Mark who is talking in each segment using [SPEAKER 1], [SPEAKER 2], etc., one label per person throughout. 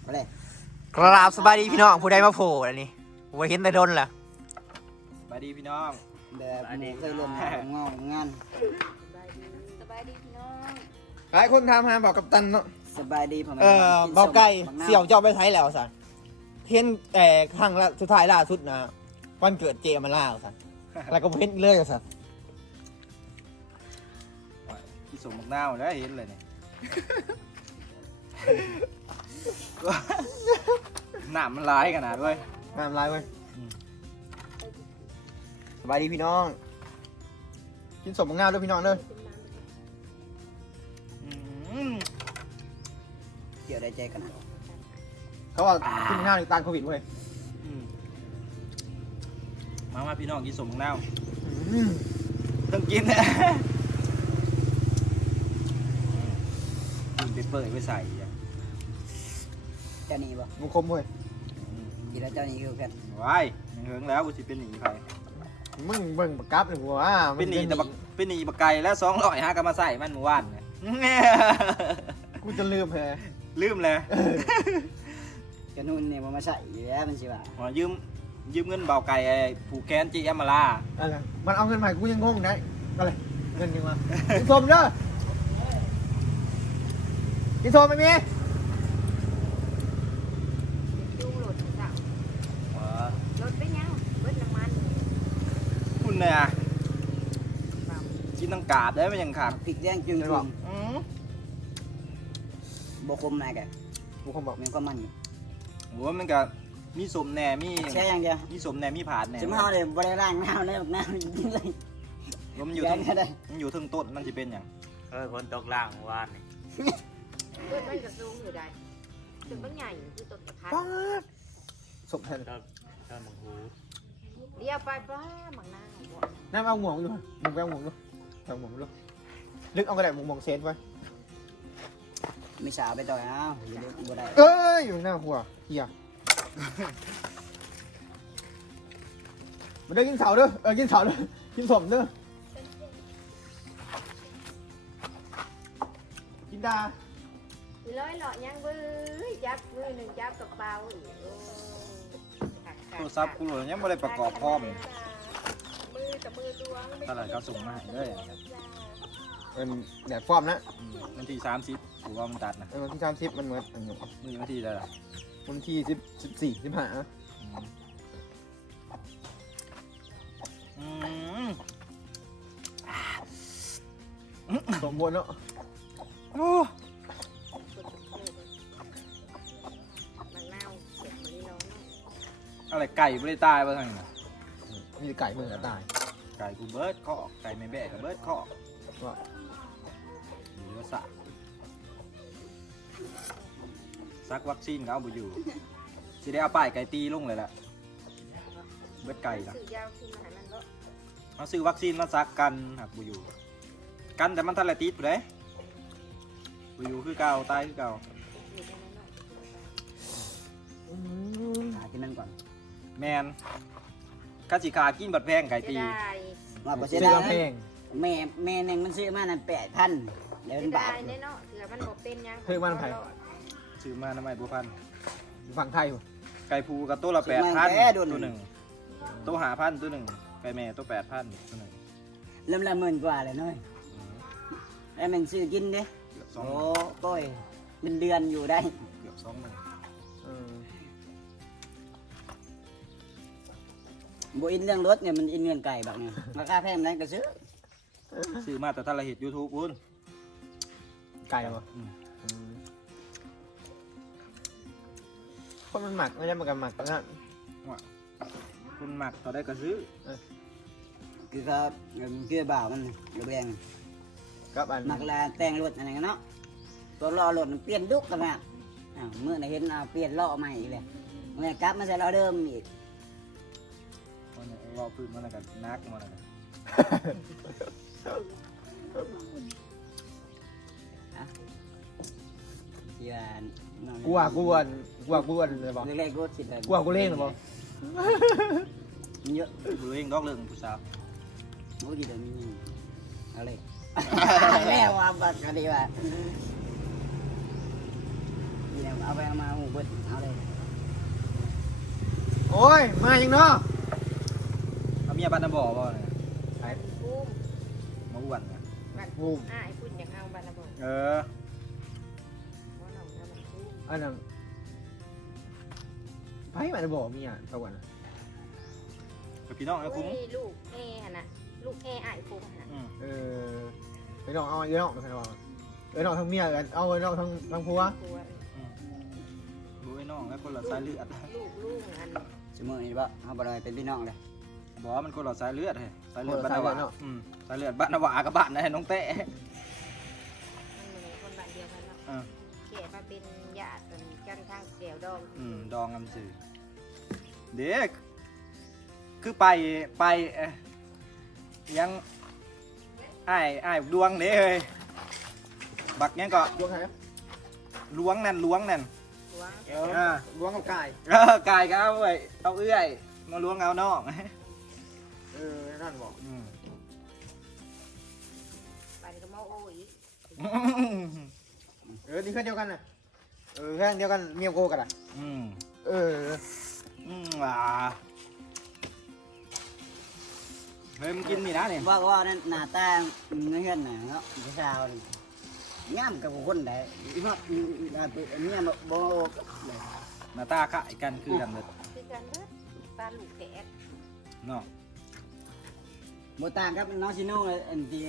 [SPEAKER 1] อะไร
[SPEAKER 2] กราบสบายดีพี่น้องผู้ใดมาโผล่อันนี้ผมเห็นแต่โดนแหละ
[SPEAKER 3] สวัสดีพี่น้อง
[SPEAKER 1] แบบหมูเคยเล่นงาน
[SPEAKER 4] สบายดีพี่น้อง
[SPEAKER 2] หลายคนถามหาบอกกัปตันเนาะ
[SPEAKER 1] สบายดีผม
[SPEAKER 2] เบาไก่เสี่ยวเจ้าไปไทยแล้วสันเห็นแต่ครั้งละสุดท้ายล่าสุดนะวันเกิดเจมาล่าสันแล้วก็เห็นเลยสัน
[SPEAKER 3] พี่สมบักนาวได้เห็นเลยเนี่ย หนามมันร้ายขนาดเว้ย
[SPEAKER 2] งามลายเว้ยสบายดีพี่น้องกินสมงามด้วยพี่น้องเด้อ
[SPEAKER 1] เกี่ยวได้ใจกัน
[SPEAKER 2] เขาว่ากินง่ายต้านโควิดเว้ย
[SPEAKER 3] มาพี่น้องกินสมบักนาว
[SPEAKER 2] อืม
[SPEAKER 3] ต้องกินนะกินไปเปิดไปใส่อ่ะ
[SPEAKER 1] เจ้านี้บ่
[SPEAKER 2] มันคมเว้ย
[SPEAKER 1] กินแล้วเจ้านี้คือกัน
[SPEAKER 3] ว้ายยังเฮิงแล้วกูสิเป็นหนีใคร
[SPEAKER 2] มึงเบิ่งปากกับหนึ่งว่า
[SPEAKER 3] เป็นหนีแต่เป็นหนีบักไก่แล้ว200หากันมาใส่มันเมื่อวานเนี่ย
[SPEAKER 2] กูจะลืมแฮะ
[SPEAKER 3] ลืมเลย
[SPEAKER 1] กระนุ่นเนี่ยมันมาใส่แล้วมันสิว่า
[SPEAKER 3] อ๋อยืมเงินเบาไก่ไอ้ผูกแขนจีเอ็มมาลา
[SPEAKER 2] อะไรมันเอาเงินใหม่กูยังงงได้อะไรเงินยังมากินสมเด้อกินสมไม่มี
[SPEAKER 4] ดูโหลดจ้ะรถไปยังเบิดน้ำมัน
[SPEAKER 3] คุณเนี่ยกินตั้งกาดได้ไหมยังขาด
[SPEAKER 1] พริกแดงจึง
[SPEAKER 3] อืม
[SPEAKER 1] บ่คมนายแก
[SPEAKER 2] กูคงบอก
[SPEAKER 1] มันก็มันอยู่
[SPEAKER 3] โหมันก็มีสมแหน่มี
[SPEAKER 1] แค่อย่างเดียว
[SPEAKER 3] มีสมแหน่มีผาดแหน่
[SPEAKER 1] สมมติเราเลยบ่ได้ล้างน้ำเลยบักน้ำกินเลย
[SPEAKER 3] แล้วมันอยู่ทั้งมันอยู่ทั้งต้นมันจะเป็นอย่าง
[SPEAKER 5] คนตกล่างเมื่อวานนี่
[SPEAKER 4] เบิดมันกระซูงอยู่ได้ถึงมันใหญ่คือต้นกระพัด
[SPEAKER 2] ป๊าดสมแทน
[SPEAKER 5] ต้นมังคู
[SPEAKER 4] เดียวไปป้าหมังนางบ่
[SPEAKER 2] น้ำเอาหมวกอยู่มึงไปเอาหมวกดูเอาหมวกดูลึกเอากระดาษหมวกเซตไว้
[SPEAKER 1] มีสาวไปต่อยอ้าวอยู่ดีบ่ได้
[SPEAKER 2] เอ้ยอยู่หน้าหัวเฮียมันได้กินเสาเด้อกินเสาเด้อกินสมเด้อกินดา
[SPEAKER 4] สิร้อยหล่อยังบื้อจับมือหนึ่งจับกระเป๋าอีก
[SPEAKER 3] โทรศัพท์กูโหลดยังไม่ได้ประกอบพร้อม
[SPEAKER 4] มือกับมือดวง
[SPEAKER 3] ตลาดเขาส่งมาให้เลย
[SPEAKER 2] เป็นแดดฟอร์มนะ
[SPEAKER 3] วันที่30กูว่ามันตัดนะ
[SPEAKER 2] วันที่30มันเหมือน
[SPEAKER 3] มีวันที่ได้ละ
[SPEAKER 2] วันที่14 15
[SPEAKER 3] อืม
[SPEAKER 2] สมบูรณ์เนาะ
[SPEAKER 3] โอ้
[SPEAKER 4] หมังนาวเก็บมาลีน้อง
[SPEAKER 3] อะไรไก่ไม่ได้ตายป่ะทางนี้
[SPEAKER 2] มีไก่มึงก็ตาย
[SPEAKER 3] ไก่กูเบิร์ดเคาะไก่ไม่แบะกับเบิร์ดเคาะ
[SPEAKER 2] ว่า
[SPEAKER 3] หรือว่าซักวัคซีนก็เอาไปอยู่สิได้เอาป้ายไก่ตีลงเลยแหละเบิร์ดไก่นะ
[SPEAKER 4] ซื้อยาวขึ้นมาให้มันก็
[SPEAKER 3] มาซื้อวัคซีนมาซักกันหักบุอยู่กันแต่มันทันละติดไปเลยบุอยู่คือเก่าตายคือเก่า
[SPEAKER 4] อยู่ในนั้นเนาะ
[SPEAKER 1] หาที่นั่นก่อน
[SPEAKER 3] แมนข้าสิขากินบัดแพงไก่
[SPEAKER 4] จะ
[SPEAKER 3] ตี
[SPEAKER 4] ได้
[SPEAKER 1] ว่าบ่
[SPEAKER 2] เสื้
[SPEAKER 1] เสีย
[SPEAKER 2] อ
[SPEAKER 1] ดาย
[SPEAKER 2] เพลง
[SPEAKER 1] แม่นึงมันซื้อมานั่น8,000เดี๋ยว
[SPEAKER 4] จะ
[SPEAKER 1] มัน
[SPEAKER 4] ได้
[SPEAKER 1] บาท
[SPEAKER 4] แน่เนาะเถื่อมันบ่เป็นยัง
[SPEAKER 3] ซื้อมาทำไมบัวพัน
[SPEAKER 2] ฝั่งไทยอยู่
[SPEAKER 3] ไก่ผูกับตัวละ8,000ตัวหนึ่งตัว5,000ตัวหนึ่งไก่แม่ตัว8,000ตัวหนึ่ง
[SPEAKER 1] เริ่มละหมื่นกว่าเลยน้อยแล้วมันซื้อกินเด้
[SPEAKER 3] เกือบ
[SPEAKER 1] โอ้
[SPEAKER 3] 20,000
[SPEAKER 1] ก้อยเป็นเดือนอยู่ได้
[SPEAKER 3] เกือบ20,000
[SPEAKER 2] เออ
[SPEAKER 1] บ่อินเรื่องรถเนี่ยมันอินเงินไก่แบบนี้ราคาแพงนั้นก็ซื้อ
[SPEAKER 3] ซื้อมาแต่ถ้าเราเห็น YouTube คุณ
[SPEAKER 2] ไก่วะคนมันหมักไม่ได้มากันหมักนะ
[SPEAKER 3] คุณหมักต่อได้ก็ซื้อ
[SPEAKER 1] คือเขาคือบ่าวมันแรง
[SPEAKER 2] กับอัน
[SPEAKER 1] มักลาแต่งรถอะไรกันเนาะตัวล้อรถมันเปลี่ยนดุกกันนะเมื่อไหร่เห็นเปลี่ยนล้อใหม่อีกเลยเมื่อกลับมาใส่ล้อเดิมอีก
[SPEAKER 3] รอพื้นมันอะไรกันนักมันอะไรกัน
[SPEAKER 1] ที่ว่า
[SPEAKER 2] กูว่าเลยบอก
[SPEAKER 1] เล็กๆรถสิเลย
[SPEAKER 2] กูว่ากูเล่นหรือเปล่า
[SPEAKER 1] มันเยอะ
[SPEAKER 3] ดูเองดอกเรื่องผู้สาว
[SPEAKER 1] โอ้ดีเดี๋ยวมีเอาเลยแล้วว่าบักกันดีว่านี่แหละเอาไปเอามาหูเบิดเอาเลย
[SPEAKER 2] โอ้ยมายังเนาะ
[SPEAKER 3] เอาเมียบ้านน้ำบ่อบ่เนี่ย
[SPEAKER 4] ปูม
[SPEAKER 3] มาอ้วนนะ
[SPEAKER 4] บัด
[SPEAKER 2] บูม
[SPEAKER 4] อ้ายพุ่นอยากเอาบัดละบ่
[SPEAKER 3] เออ
[SPEAKER 4] บ่น้องนะมันปูม
[SPEAKER 2] อันนั้นไพ่มาจะบอกมีอ่ะตะวัน
[SPEAKER 3] กับพี่น้องไอ้คุ้ม
[SPEAKER 4] โอ้ยลูกแอ่หั่นน่ะลูกแอ่อ้ายปูมหั่นน่ะ
[SPEAKER 3] อืม
[SPEAKER 2] ไปน้องเอาเยอะน้องไปน้องน้องทั้งเมียกันเอาน้องทั้งผัว
[SPEAKER 4] กลัว
[SPEAKER 3] ดูไอ้น้องแล้วคนละสายเลือด
[SPEAKER 4] ลูกอัน
[SPEAKER 1] สมมตินี่บ่เอาบ่ได้เป็นพี่น้องเลย
[SPEAKER 3] บอกว่ามันคนละสายเลือดเฮ้ยสายเลือดบ้านนาวาสายเลือดบ้านนาวากับบ้านนะน้องเต้
[SPEAKER 4] มันเหมือนคนบ้านเดียวกันเนาะ
[SPEAKER 3] อ่า
[SPEAKER 4] แก่มาเป็นญาติกันทางแก้วดอง
[SPEAKER 3] ดองกันสื่อเด็กคือไปยังไอ้ดวงเด้เฮ้ยบักยังก็
[SPEAKER 2] ล้วงใคร
[SPEAKER 3] ล้วงนั่น
[SPEAKER 4] หลวง
[SPEAKER 2] ล้วงกับไก่
[SPEAKER 3] กายก็เอาไว้เอาเอื้อยมาล้วงเอาน้อง
[SPEAKER 2] นั่นบอก
[SPEAKER 4] ปันก็เมาโอ้อีก
[SPEAKER 2] นี่แค่เดียวกันน่ะแค่เดียวกันเมียโกกันอ่ะ
[SPEAKER 3] ว่ะเฮ้ยมึงกินนี่นะเนี่ย
[SPEAKER 1] ว่านั่นหน้าตาเงื่อนน่ะเนาะผู้สาวนี่งามกับคนใดเนาะเนี่ยบ่
[SPEAKER 3] หน้าตาขายกันคือกันเลย
[SPEAKER 4] คือกันเด้อตาลูกแก่
[SPEAKER 3] เนาะ
[SPEAKER 1] บ่ต่างกับน้องชิโน่เลยอันที่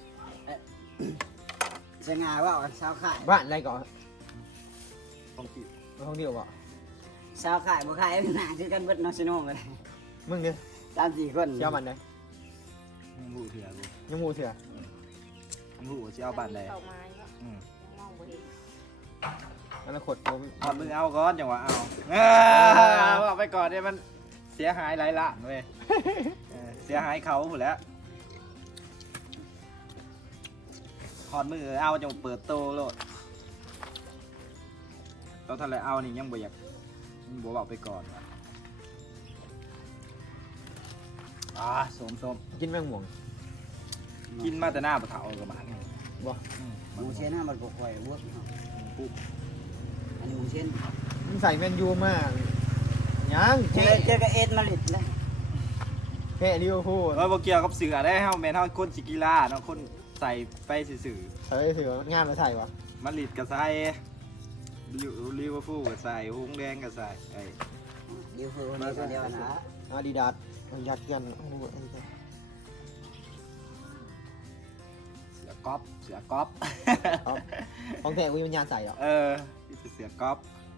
[SPEAKER 1] สง่าว่าสาวขาย
[SPEAKER 2] บ้านอะไรก่อน
[SPEAKER 3] ต้องกิน
[SPEAKER 2] ห้องเดียวบ่
[SPEAKER 1] สาวขายบ่ขายหน้าคือกันเบิดน้องชิโน่เลย
[SPEAKER 2] มึงเนี่ย
[SPEAKER 1] 3-4 คน
[SPEAKER 2] เชี่ยวมันเลย
[SPEAKER 3] มึงรู้เถื่อกู
[SPEAKER 2] ยังมูเสือ
[SPEAKER 3] มึงรู้ว่าจะเอาบ้านใด
[SPEAKER 4] เข้ามาเนาะมองบ่เห็น
[SPEAKER 2] อนาคต
[SPEAKER 3] ก่อนมึงเอาก่อนจังหวะเอาเอาไปก่อนเนี่ยมันเสียหายหลายล้านเว้ยเสียหายเขาหมดแล้วก่อนมือเอาจังเปิดโตโลดตอนทะเลเอานี่ยังบ่อยากมึงบ่บอกไปก่อนว่ะสม
[SPEAKER 2] กินแมงม่วง
[SPEAKER 3] กินมาแต่หน้าปะเถากับมัน
[SPEAKER 2] บ่
[SPEAKER 1] หมูเชนน่ะมันบ่ค่อยเวิร์กเนาะปุ๊บอันนี้หมูเชน
[SPEAKER 2] มึงใส่แมนยูมากยัง
[SPEAKER 1] เจอกับเอ็ดมาริดเลย
[SPEAKER 2] แค่ลิเวอร์พูล
[SPEAKER 3] บ่เกี่ยวกับเสือได้เฮาแม่นเฮาคนสิกีฬาเนาะคนใส่ไปซื่อ
[SPEAKER 2] เฮ้ยเสืองานมาใส่วะ
[SPEAKER 3] ๆมาดริดก็ใส่ลิเวอร์พูลก็ใส่ฮุงแดงก็ใส่ไอ้
[SPEAKER 1] เดี๋ยวคือมาเดียวนะ
[SPEAKER 2] อาดิดาสยัดกัน
[SPEAKER 3] เสือก๊อฟ
[SPEAKER 2] ของแท้วิญญาณใส่หรอ
[SPEAKER 3] นี่เสือก๊อฟ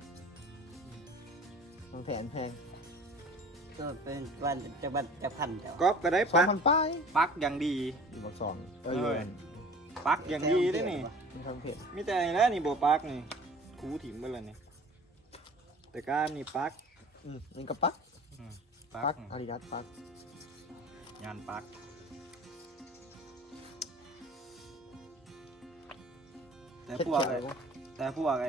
[SPEAKER 2] ของแผนแพง
[SPEAKER 1] ก็เป็นวันจะพันเจ้า
[SPEAKER 3] ก๊อฟก็ได้
[SPEAKER 2] 2,000ป้าย
[SPEAKER 3] ปักอย่างดี
[SPEAKER 2] บอกสอง
[SPEAKER 3] ปักอย่างดีได้นี่
[SPEAKER 2] มีทางเพจ
[SPEAKER 3] มีแต่นี่แหล้วนี่โบปักนี่คูถิ่มไปเลยนี่แต่ก้ามนี่ปัก
[SPEAKER 2] นี่ก็ปัก
[SPEAKER 3] ปั
[SPEAKER 2] ปั
[SPEAKER 3] ก
[SPEAKER 2] กอาดิดาสปัก
[SPEAKER 3] งานปักแต่พวกไอ้แต่พวก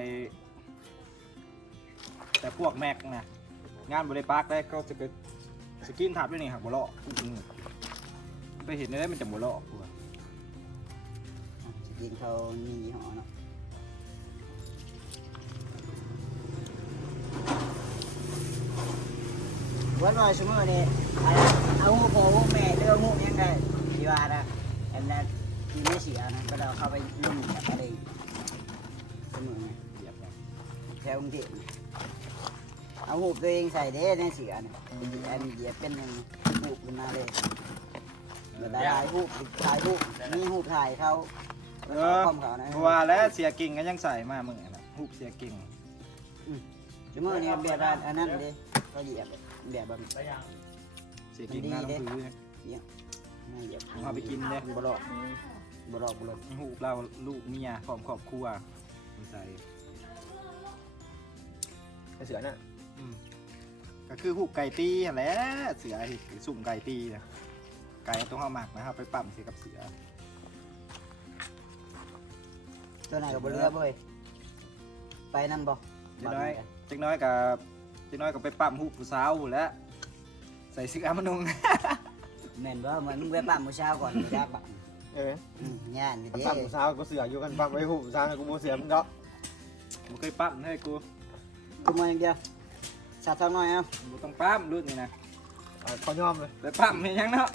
[SPEAKER 3] แม็กนะงานบริปักได้ก็จะเป็นสกินทับด้วยนี่หักบัวเลาะไปเห็นได้มันจะบัวเลาะกู
[SPEAKER 1] จะกินเขามียี่ห้อเนาะวันลอยชั่วโมงนี้เอาหูพ่อหูแม่เรื่องหูยังไงที่ว่านะอันนั้นที่ไม่เสียนะก็เราเข้าไปลุ่มแบบอะไรเสมอไง
[SPEAKER 3] เหยียบเนี่ย
[SPEAKER 1] แถวกรุงเทพเอาหูตัวเองใส่เด้ในเสือนะอันเหยียบเป็นหนึ่งหูขึ้นมาเลยถ่ายรูปมีหูถ่ายเขาคอมเขานะ
[SPEAKER 3] เพราะว่าแล้วเสียกิ่งก็ยังใส่มามึงนะฮุบเสียกิ่ง
[SPEAKER 1] ชั่วโมงนี้แบบอันนั้นเลยก็เหยียบแบบแบบ
[SPEAKER 3] เสียกิ่งหน้าต้องพื้น
[SPEAKER 1] ไม่เหยียบ
[SPEAKER 3] เอาไปกินเลย
[SPEAKER 1] บลอกบลอก
[SPEAKER 3] ฮุบเราลูกเมียพร้อมครอบครัวใส่
[SPEAKER 2] เสือน่ะ
[SPEAKER 3] ก็คือฮุบไก่ตีแหละเสือสุ่มไก่ตีนะไก่ต้องเอาหมักนะครับไปปั่มเสียกับเสือ
[SPEAKER 1] ตัวไหนกับบเรือเว้ยไปนั่นบ่
[SPEAKER 3] จักน้อยกับไปปั่มฮุบผู้สาวแล้วใส่เสื้อมันนุ่ง
[SPEAKER 1] แม่นบ่เหมือนมึงไปปั๊มมื้อเช้าก่อนไม่ได้ปั๊มงานนี่เด้
[SPEAKER 2] ปักสาวก็เสืออยู่กันปักไว้หูสาวกูโมเสือมึงก็
[SPEAKER 3] บ่เคยปั้มให้กู
[SPEAKER 1] กูมาอย่างเดียวสาดเท่าน้อยเอา
[SPEAKER 3] บ่ต้องปั้มรุ่นนี้นะ
[SPEAKER 2] เขายอมเลย
[SPEAKER 3] ไปปั้มเห็นยังเนาะ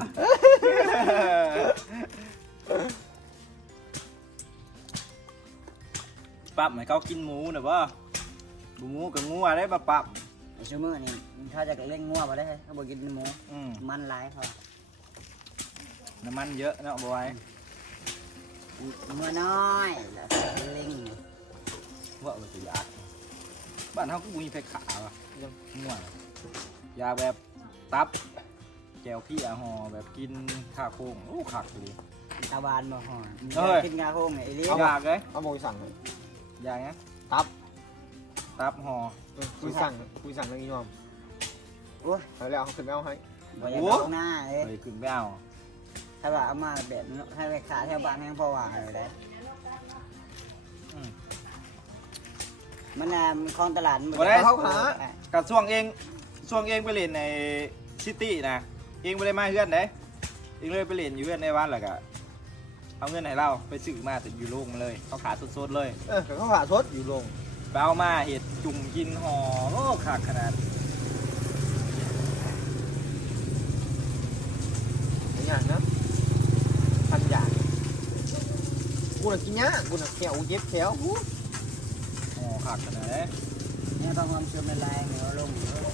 [SPEAKER 3] ปั้มให้เขากินหมูน่ะบ่หมูกับงูอะไรมาปั้ม
[SPEAKER 1] ไอ้ชูมือนี่เขาจะเล่นงัวมาได้เขาบอกกินหมู
[SPEAKER 3] อืม
[SPEAKER 1] มันหลายเขา
[SPEAKER 3] น้ำมันเยอะเนาะบ่ไหว
[SPEAKER 1] เมื่อน้อยแล้วเล่ง
[SPEAKER 3] ว่ามันสิยากบ้านเฮาก็บ่มีไผขาว่ะยังง่วงยาแบบตับแก้วพี่ห่อแบบกินข้าวโค้งโอ้คักเลย
[SPEAKER 1] ตาบานบ่ห่อ
[SPEAKER 3] เอ้ย
[SPEAKER 1] กินงาโค้งไงไอ้เลี้ย
[SPEAKER 3] ยากเลย
[SPEAKER 2] เอาโมยสั่งเลย
[SPEAKER 3] ยากเงี้ย
[SPEAKER 2] ตับ
[SPEAKER 3] ตับห่อ
[SPEAKER 2] คุยสั่งแล้วอีน้อม
[SPEAKER 1] โอ้ย
[SPEAKER 2] เอาแล้วเขาขึ้นไปเอาให้
[SPEAKER 1] บ่อยากเอาหน้าเอ้ย
[SPEAKER 3] ไปขึ้นไปเอา
[SPEAKER 1] ถ้าว่าเอามาแบบนี้ให้ไปขายแถวบ้านแห้งพอว่าเลยได้
[SPEAKER 3] อืม
[SPEAKER 1] มันมันคลองตลาดมัน
[SPEAKER 3] บ่ได้
[SPEAKER 2] เขาหา
[SPEAKER 3] กับช่วงเองไปเล่นในซิตี้นะเองไม่ได้มาเฮือนเด้เองเลยไปเล่นอยู่เฮือนในบ้านแหละก็เอาเงินให้เราไปซื้อมาแต่อยู่โรงมาเลยเขาขายสดๆเลย
[SPEAKER 2] เขาผ่าสดอยู่ลง
[SPEAKER 3] ไปเอามาเห็ดจุ่มกินห่อโอ้ขาดขนาด
[SPEAKER 2] อย่างนะพันอย่างกูน่ะกินเนี้ยกูน่ะแขวเย็บแขว
[SPEAKER 3] ห่อขาดขนาดเลย
[SPEAKER 1] เนี่ยบางความเชื่อมันแรงเหนียวลง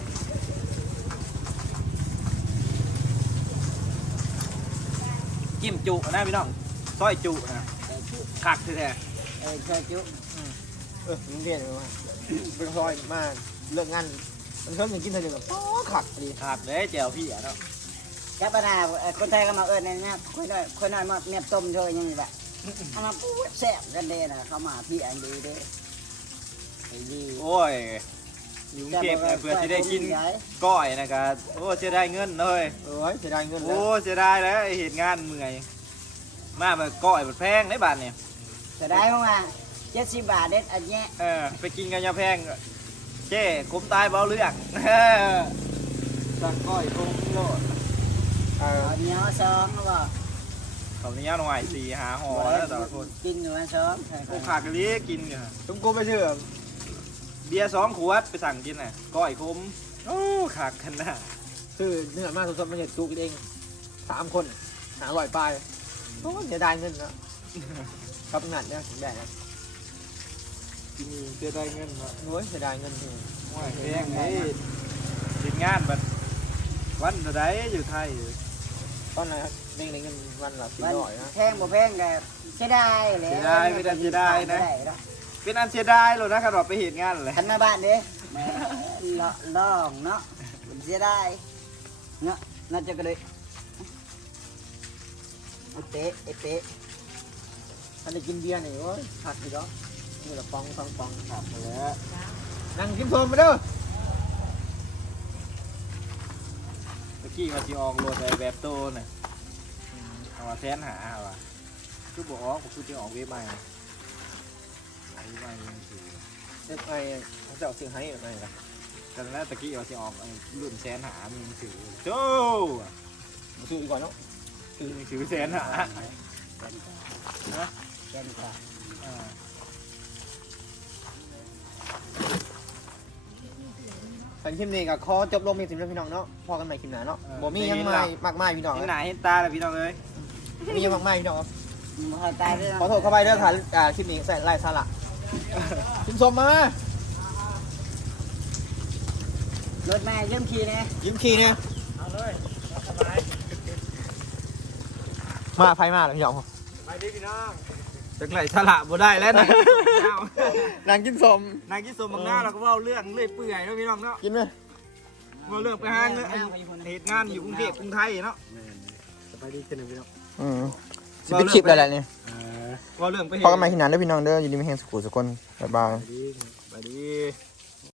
[SPEAKER 3] จิ้มจุนะพี่น้องซอยจุนะขาดแท้
[SPEAKER 1] เคยจุ
[SPEAKER 2] มึงเรียนเลยว่าเป็นซอยมาเลิกงานมันเพิ่มอย่างกินเท่าเดิมอ๋อขัดดี
[SPEAKER 3] ขาดเลยแจวพี่อ่ะเนาะ
[SPEAKER 1] แค่ปัญหาคนไทยก็มาเนี่ยค่อยน้อยมาเนี่ยต้มช่วยยังไงแบบเอามาปูแซ่บกันเด้นะเขามาพี่อันดีเด้ไอ้ดี
[SPEAKER 3] โอ้ยอยู่กรุงเทพนะเพื่อจะได้กินก้อยนะครับโอ้เสียดายเงินเลย
[SPEAKER 2] เสียดายเงินแล้
[SPEAKER 3] โอ้
[SPEAKER 2] ว
[SPEAKER 3] เสียดายแล้วไอ้เหตุงานเมื่อยมาแบบก้อยแบบแพงในบ้านเนี่ย
[SPEAKER 1] แต่ได้เข้ามา70 บาทเด็ดอันเนี้ย
[SPEAKER 3] ไปกินกันยาแพงเจ้คุ้มตายเบาเลือกสั่งก้อยโคงโลด
[SPEAKER 1] เอาเนี้ยซองเขาบอก
[SPEAKER 3] เขาเนี้ยหน่อย4-5ห่อแล้วแต่ละคน
[SPEAKER 1] กินอยู่วันซอง
[SPEAKER 3] โอ้ขาดกะลิกินอยู่
[SPEAKER 2] ตุ้มกูไปเชื่อ
[SPEAKER 3] เบียร์2 ขวดไปสั่งกินน่ะก้อยคุ้มโอ้ขาดขนาด
[SPEAKER 2] คือเนื้อมาสดๆมาเห็ดจุกเอง3 คน500ปลายโอ้เสียดายเงินนะครับงานเนี่ยถึงได้นะ
[SPEAKER 3] กินเสียดายเงินเนาะ
[SPEAKER 2] โอ้ยเสียดายเงินที่
[SPEAKER 3] โอ้ยแพงไงติดงานแบบวันเท่าไรอยู่ไทย
[SPEAKER 2] ตอนไหนครับเด้งเงินวันละ
[SPEAKER 1] มัน
[SPEAKER 2] 400นะ
[SPEAKER 1] แพงบ่แพงก็เสียดายเลย
[SPEAKER 3] เป็นอันเสียดายเลยนะครับเราไปเหตุงานเลย
[SPEAKER 1] ขันมาบ้านเด้แม่ลองเนาะมันเสียดายเนาะน่าจะก็เลยเตะเตะ
[SPEAKER 2] ถ้าได้กินเบียร์นี่โอ้ยขัดอยู่แล้วนี่ละฟอง2 ฟอง
[SPEAKER 3] ครับแล้ว
[SPEAKER 2] นั่งกินโซมมาเด้อ
[SPEAKER 3] เมื่อกี้มาจีออกรถไอ้แบบโตน่ะเอามาแทนหาว่ะคือบอกอ๋อผมคือจะออกเว็บใหม่เว็บใหม่ยังถือ
[SPEAKER 2] เด็กไอ้เขาจะเอาซื้อให้อะไรนะ
[SPEAKER 3] แต่แล้วตะกี้ว่าจะออกรุ่นแสนหามีมือถือโจ้
[SPEAKER 2] มาซื้ออีกก่อนเนาะ
[SPEAKER 3] คือมือถือแสนหานะ
[SPEAKER 1] แกนกว่า
[SPEAKER 2] เป็นคลิปนี้ก็ขอจบลงมีสิ่งพี่น้องเนาะพอกันใหม่คลิปหน้าเนาะบ่มียังไม่มากมายพี่น้อง
[SPEAKER 3] เห็นหน้าเห็นตาเลยพี่น้องเอ้ย
[SPEAKER 2] มียังมากมายพี่น้อง
[SPEAKER 1] มันตายเลย
[SPEAKER 2] ขอโทษเข้าไปเด้อค่ะคลิปนี้ใส่ไล่สาระกินสมมาร
[SPEAKER 1] ถแม่ยืมขี่เนี่ย
[SPEAKER 2] ยิ้มขี่เนี่ย
[SPEAKER 3] เอาเลยสบาย
[SPEAKER 2] มาไพ่มาเลยพี่น้อง
[SPEAKER 3] ไปดิพี่น้องจังไรสละบ่ได้แล้วนะ
[SPEAKER 2] นางกินสม
[SPEAKER 3] นางกินสมบางหน้าเราก็เว่าเรื่องเลื่อยเปื่อยเนาะพี่น้องเนาะ
[SPEAKER 2] กินไหม
[SPEAKER 3] เว่าเรื่องไปหาเงินเหตุงานอยู่กรุงเทพกรุงไทยเนาะสบายดีขึ้นพี่น้อง
[SPEAKER 2] สิเป็นคลิปอะไรเนี่ย
[SPEAKER 3] เว่าเรื่องไป
[SPEAKER 2] พอกันใหม่คลิปหน้าเด้อพี่น้องเด้อยินดีไม่แห้งสุขุสุคนบ๊ายบาย
[SPEAKER 3] สบายดี